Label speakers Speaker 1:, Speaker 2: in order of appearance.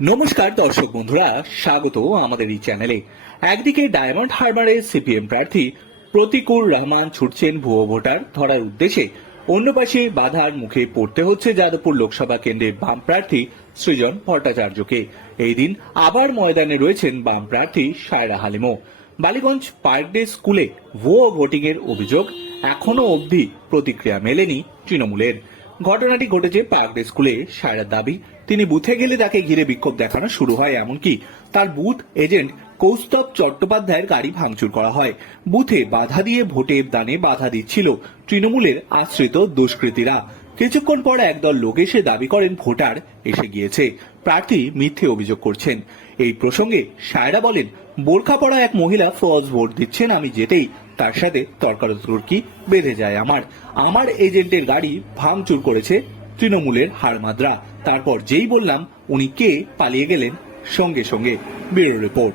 Speaker 1: নমস্কার দর্শক বন্ধুরা স্বাগত আমাদের এই চ্যানেলে। একদিকে ডায়মন্ড হারবারে সিপিএম প্রার্থী প্রতিকুর রহমান ছুটছেন ভুয়ো ভোটার ধরার উদ্দেশ্যে। অন্য পাশে বাধার মুখে পড়তে হচ্ছে যাদবপুর লোকসভা কেন্দ্রের বাম প্রার্থী সৃজন ভট্টাচার্যকে। এই দিন আবার ময়দানে রয়েছেন বাম প্রার্থী সায়রা হালিমও। বালিগঞ্জ পার্ক ডে স্কুলে ভুয়ো ভোটিং এর অভিযোগ এখনও অবধি প্রতিক্রিয়া মেলেনি তৃণমূলের। ঘটনাটি ঘটেছে পার্কডে স্কুলে। সায়রার দাবি, তিনি বুথে গেলে তাকে ঘিরে বিক্ষোভ দেখানো শুরু হয় এমনকি তার বুথ এজেন্ট কৌস্তব চট্টোপাধ্যায়ের গাড়ি ভাঙচুর করা হয়। বুথে বাধা দিয়ে ভোটের দানে বাধা দিচ্ছিল তৃণমূলের আশ্রিত দুষ্কৃতীরা। কিছুক্ষণ পর একদল লোক এসে দাবি করেন ভোটার এসে গিয়েছে। প্রার্থী মিথ্যে অভিযোগ করছেন। এই প্রসঙ্গে সায়রা বলেন বোরখা পরা এক মহিলা ফজ ভোট দিচ্ছেন, আমি যেতেই তার সাথে তর্কাতর্কি বেঁধে যায় আমার। আমার এজেন্টের গাড়ি ভাঙচুর করেছে তৃণমূলের হারমাদ্রা তারপর যেই বললাম, উনি কে পালিয়ে গেলেন সঙ্গে সঙ্গে ব্যুরো রিপোর্ট।